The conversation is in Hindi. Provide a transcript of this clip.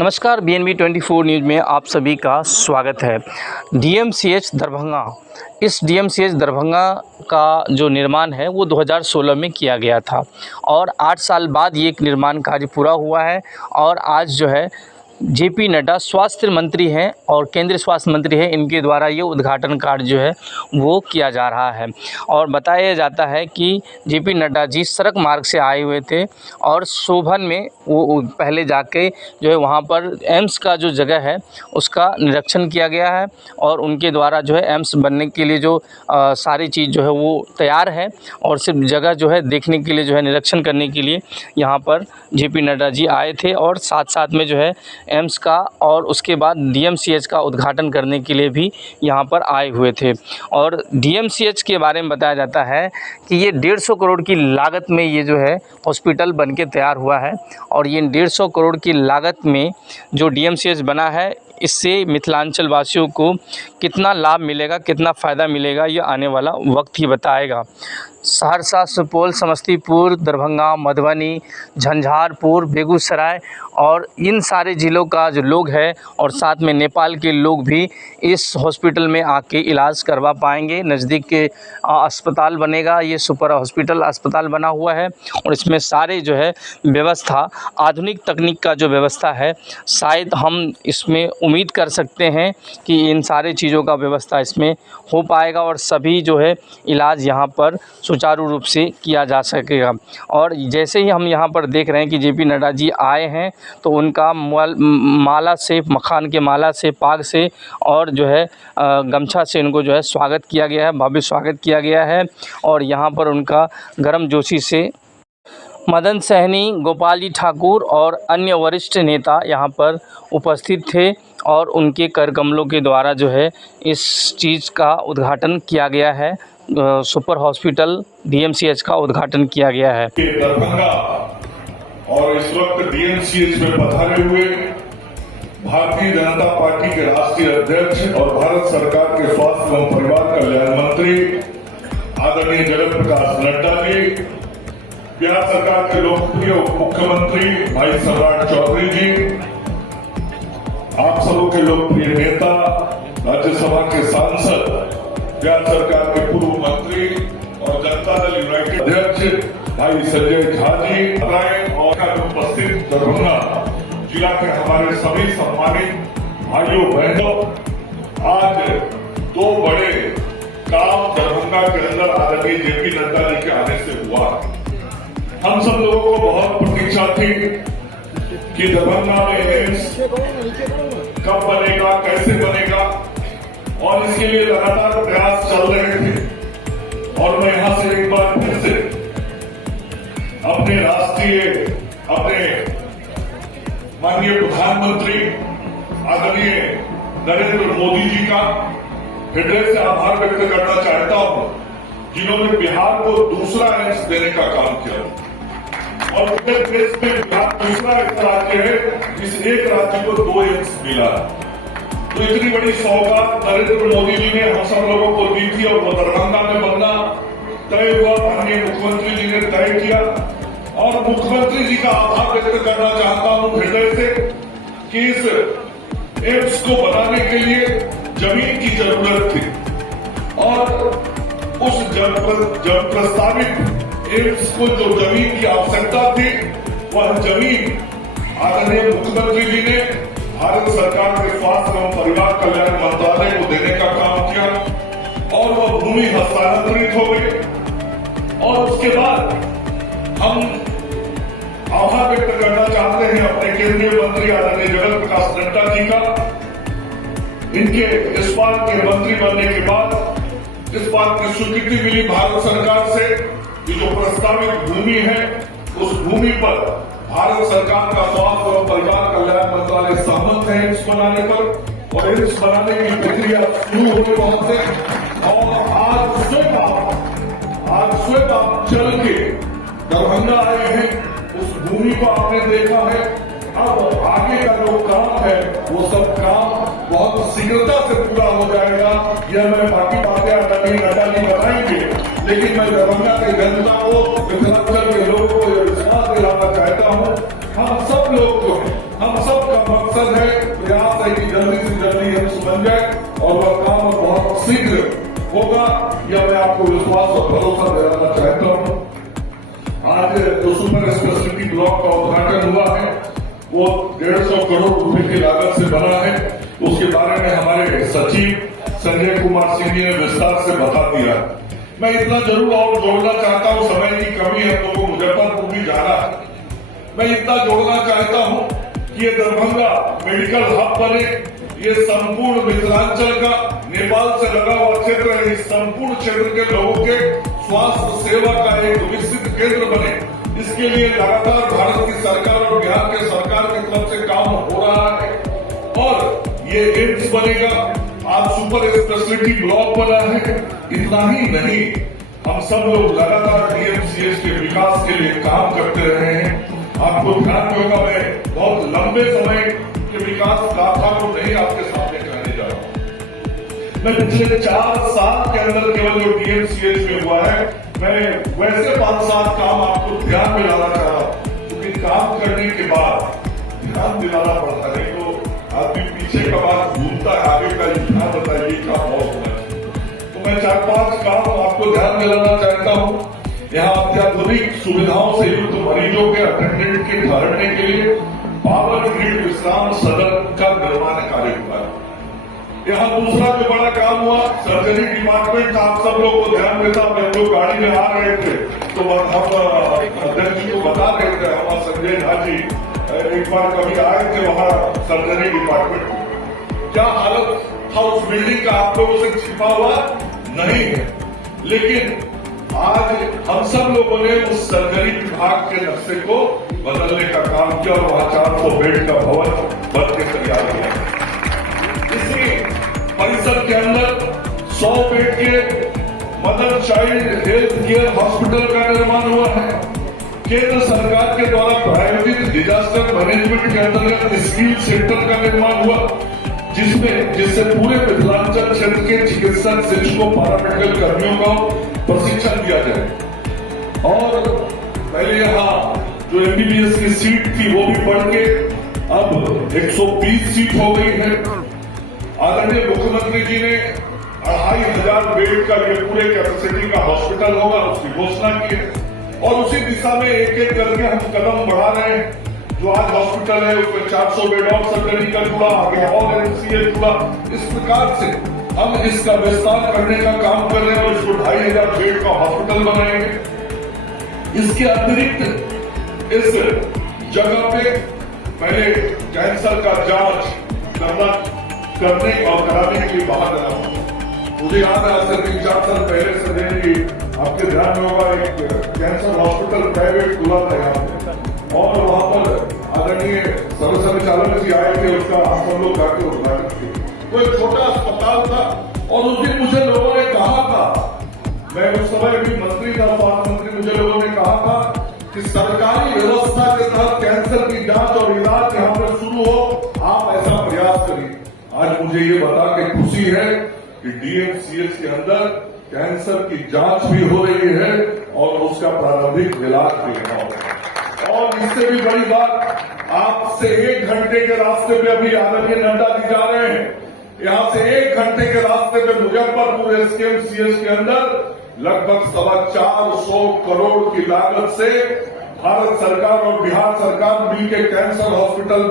नमस्कार, BNB 24 न्यूज़ में आप सभी का स्वागत है। DMCH दरभंगा, इस DMCH दरभंगा का जो निर्माण है वो 2016 में किया गया था और 8 साल बाद ये एक निर्माण कार्य पूरा हुआ है और आज जो है JP नड्डा स्वास्थ्य मंत्री हैं और केंद्रीय स्वास्थ्य मंत्री हैं, इनके द्वारा ये उद्घाटन कार्य जो है वो किया जा रहा है। और बताया जाता है कि JP नड्डा जी सड़क मार्ग से आए हुए थे और शोभन में वो पहले जाके जो है वहाँ पर एम्स का जो जगह है उसका निरीक्षण किया गया है और उनके द्वारा जो है एम्स बनने के लिए जो सारी चीज़ जो है वो तैयार है और सिर्फ जगह जो है देखने के लिए जो है निरीक्षण करने के लिए यहाँ पर JP नड्डा जी आए थे और साथ साथ में जो है एम्स का और उसके बाद DMCH का उद्घाटन करने के लिए भी यहाँ पर आए हुए थे। और DMCH के बारे में बताया जाता है कि ये 150 करोड़ की लागत में ये जो है हॉस्पिटल बन के तैयार हुआ है और ये 150 करोड़ की लागत में जो DMCH बना है इससे मिथिलांचल वासियों को कितना लाभ मिलेगा, कितना फ़ायदा मिलेगा, ये आने वाला वक्त ही बताएगा। सहरसा, सुपौल, समस्तीपुर, दरभंगा, मधुबनी, झंझारपुर, बेगूसराय और इन सारे ज़िलों का जो लोग हैं और साथ में नेपाल के लोग भी इस हॉस्पिटल में आके इलाज करवा पाएंगे। नज़दीक के अस्पताल बनेगा, ये सुपर हॉस्पिटल अस्पताल बना हुआ है और इसमें सारे जो है व्यवस्था, आधुनिक तकनीक का जो व्यवस्था है, शायद हम इसमें उम्मीद कर सकते हैं कि इन सारे चीज़ों का व्यवस्था इसमें हो पाएगा और सभी जो है इलाज यहाँ पर सुचारू रूप से किया जा सकेगा। और जैसे ही हम यहाँ पर देख रहे हैं कि JP नड्डा जी आए हैं तो उनका माला से, मखान के माला से, पाग से और जो है गमछा से उनको जो है स्वागत किया गया है, भव्य स्वागत किया गया है। और यहाँ पर उनका गर्मजोशी से मदन सहनी, गोपाल जी ठाकुर और अन्य वरिष्ठ नेता यहाँ पर उपस्थित थे और उनके कर कमलों के द्वारा जो है इस चीज़ का उद्घाटन किया गया है। सुपर हॉस्पिटल DMCH का उद्घाटन किया गया है। दरभंगा और इस वक्त DMCH में पधारे हुए भारतीय जनता पार्टी के राष्ट्रीय अध्यक्ष और भारत सरकार के स्वास्थ्य एवं परिवार कल्याण मंत्री आदरणीय जगत प्रकाश नड्डा जी, बिहार सरकार के लोकप्रिय उप मुख्यमंत्री भाई सम्राट चौधरी जी, आप सबों के लोकप्रिय नेता, राज्यसभा के सांसद, बिहार सरकार के पूर्व मंत्री और जनता दल यूनाइटेड अध्यक्ष भाई संजय झा जी और उपस्थित दरभंगा जिला के हमारे सभी सम्मानित भाइयों बहनों, आज दो बड़े काम दरभंगा के अंदर आदरणीय JP नड्डा जी के आने से हुआ। हम सब लोगों को बहुत प्रतीक्षा थी कि दरभंगा में एम्स कब बनेगा, कैसे बनेगा और इसके लिए लगातार प्रयास चल रहे थे। और मैं यहां से एक बार फिर से अपने माननीय प्रधानमंत्री आदरणीय नरेंद्र मोदी जी का हृदय से आभार व्यक्त करना चाहता हूं, जिन्होंने बिहार को दूसरा एम्स देने का काम किया और पूरे देश में बिहार दूसरा एक राज्य है जिस एक राज्य को 2 एम्स मिला। तो इतनी बड़ी सौगात नरेंद्र मोदी जी ने हम सब लोगों को दी थी और वो दरभंगा में बनना तय हुआ। माननीय मुख्यमंत्री जी ने तय किया और मुख्यमंत्री जी का आभार व्यक्त करना चाहता हूं हृदय से कि इस एम्स को बनाने के लिए जमीन की जरूरत थी और उस जब प्रस्तावित एम्स को जो जमीन की आवश्यकता थी वह जमीन आदरणीय मुख्यमंत्री जी ने भारत सरकार के स्वास्थ्य एवं परिवार कल्याण मंत्रालय को देने का काम किया और वह भूमि हस्तांतरित हो गई। और उसके बाद हम आभार व्यक्त करना चाहते हैं अपने केंद्रीय मंत्री आदरणीय जगत प्रकाश नड्डा जी का। इनके इस बात के मंत्री बनने के बाद इस बात की स्वीकृति मिली भारत सरकार से कि जो प्रस्तावित भूमि है उस भूमि पर भारत सरकार का स्वास्थ्य और परिवार कल्याण मंत्रालय सहमत है एम्स बनाने पर और एम्स बनाने की प्रक्रिया शुरू होने वहां से। और आज स्वयं आप चल के दरभंगा आए हैं, उस भूमि को आपने देखा है। अब आगे का जो काम है वो सब काम बहुत शीघ्रता से पूरा हो जाएगा। यह मैं बाकी बातें आदरणीय नड्डा जी बताएंगे, लेकिन मैं दरभंगा की जनता को, मिथिलांचल के लोगों को यह विश्वास दिलाना चाहता हूं, हम सब लोग को, हम सब का मकसद शीघ्र होगा, यह मैं आपको विश्वास और भरोसा दिलाना चाहता हूँ। आज जो सुपर स्पेशलिटी ब्लॉक का उद्घाटन हुआ है वो 150 करोड़ रुपए की लागत से बना है। उसके बारे में हमारे सचिव संजय कुमार सिंह ने विस्तार से बता दिया। मैं इतना जरूर और जोड़ना चाहता हूँ, समय की कमी है, तो मुजफ्फरपुर भी जाना है। मैं इतना जोड़ना चाहता हूँ कि ये दरभंगा मेडिकल हब बने, ये संपूर्ण मिथिलांचल का नेपाल से लगा हुआ क्षेत्र है, इस संपूर्ण क्षेत्र के लोगों के स्वास्थ्य सेवा का एक विकसित केंद्र बने। इसके लिए लगातार भारत की सरकार और बिहार के सरकार की तरफ से काम हो रहा है और ये एम्स बनेगा। आज सुपर स्पेशलिटी ब्लॉक बना है। इतना ही नहीं, हम सब लोग लगातार डीएमसीएच के विकास के लिए काम करते रहे हैं। आपको ध्यान होगा, मैं बहुत लंबे समय के विकास गाथा को नहीं आपके सामने कहने जा रहा हूं। मैं पिछले 4 साल के अंदर केवल जो डीएमसीएच में हुआ है, मैं वैसे 5-7 काम आपको ध्यान में लाना चाह रहा हूं, क्योंकि काम करने के बाद ध्यान दिलाना पड़ता है। तो आदमी पीछे का बात भूलता है, आगे का ध्यान बताइए क्या बहुत होना चाहिए। तो मैं 4-5 काम आपको ध्यान दिलाना चाहता हूं। यहाँ अत्याधुनिक सुविधाओं से युक्त मरीजों के अटेंडेंट के ठहरने के लिए पावर ग्रिड विश्राम सदन का निर्माण कार्य हुआ है। यहाँ दूसरा जो बड़ा काम हुआ, सर्जरी डिपार्टमेंट। आप सब लोग को ध्यान देता, हम लोग गाड़ी में आ रहे थे तो हम अध्यक्ष जी को बता रहे थे, हमारा संजय झा जी एक बार कभी आए थे वहां सर्जरी डिपार्टमेंट। क्या हालत था उस बिल्डिंग का आप लोगों से छिपा हुआ नहीं है, लेकिन आज हम सब लोगों ने उस सर्जरी विभाग के नक्शे को बदलने का काम किया और वहां 400 बेड का भवन बन के तैयार किया। इसी परिसर के अंदर 100 बेड के mother child health care hospital का निर्माण हुआ है। केंद्र सरकार के द्वारा प्रायोजित डिजास्टर मैनेजमेंट के अंतर्गत स्किल सेंटर का निर्माण हुआ, जिससे पूरे मिथिलांचल क्षेत्र के चिकित्सक, शिक्षकों, पैरामेडिकल कर्मियों को प्रशिक्षण दिया जाए। और पहले यहाँ जो एमबीबीएस की सीट थी वो भी बढ़ के अब 120 सीट हो गई है। आदरणीय मुख्यमंत्री जी ने 2500 बेड का ये पूरे कैपेसिटी का हॉस्पिटल होगा, उसकी घोषणा की है और उसी दिशा में एक एक करके हम कदम बढ़ा रहे हैं। जो आज हॉस्पिटल है उसमें 400 बेड और सर्जरी का जुड़ा, आगे और एमसीएच जुड़ा। इस प्रकार से हम इसका विस्तार करने का काम कर रहे हैं और इसको 2500 बेड का हॉस्पिटल बनाएंगे। इसके अतिरिक्त इस जगह पे पहले कैंसर का जांच करने और कराने के लिए बाहर जाना होगा। मुझे याद है आज से 3-4 साल पहले संजय जी आपके ध्यान में होगा, एक कैंसर हॉस्पिटल प्राइवेट खुला था यहाँ पे और वहां पर आदरणीय सर्व संचालक जी आए थे, उसका हम सब लोग जाके उद्घाटन किए। वो एक छोटा अस्पताल था और उस दिन मुझे लोगों ने कहा था, मैं उस समय भी मंत्री था, स्वास्थ्य मंत्री, मुझे लोगों ने कहा था कि सरकारी व्यवस्था के तहत कैंसर की जांच और इलाज यहाँ पर शुरू हो, आप ऐसा प्रयास करिए। आज मुझे ये बता के खुशी है कि डीएमसीएच के अंदर कैंसर की जांच भी हो रही है और उसका प्रारंभिक इलाज भी है। और इससे भी बड़ी बात, आपसे 1 घंटे के रास्ते पे अभी आदरणीय नड्डा जी जा रहे हैं। यहाँ से 1 घंटे के रास्ते पे मुजफ्फरपुर एसकेएमसीएच के अंदर लगभग 425 करोड़ की लागत से भारत सरकार और बिहार सरकार मिलकर कैंसर हॉस्पिटल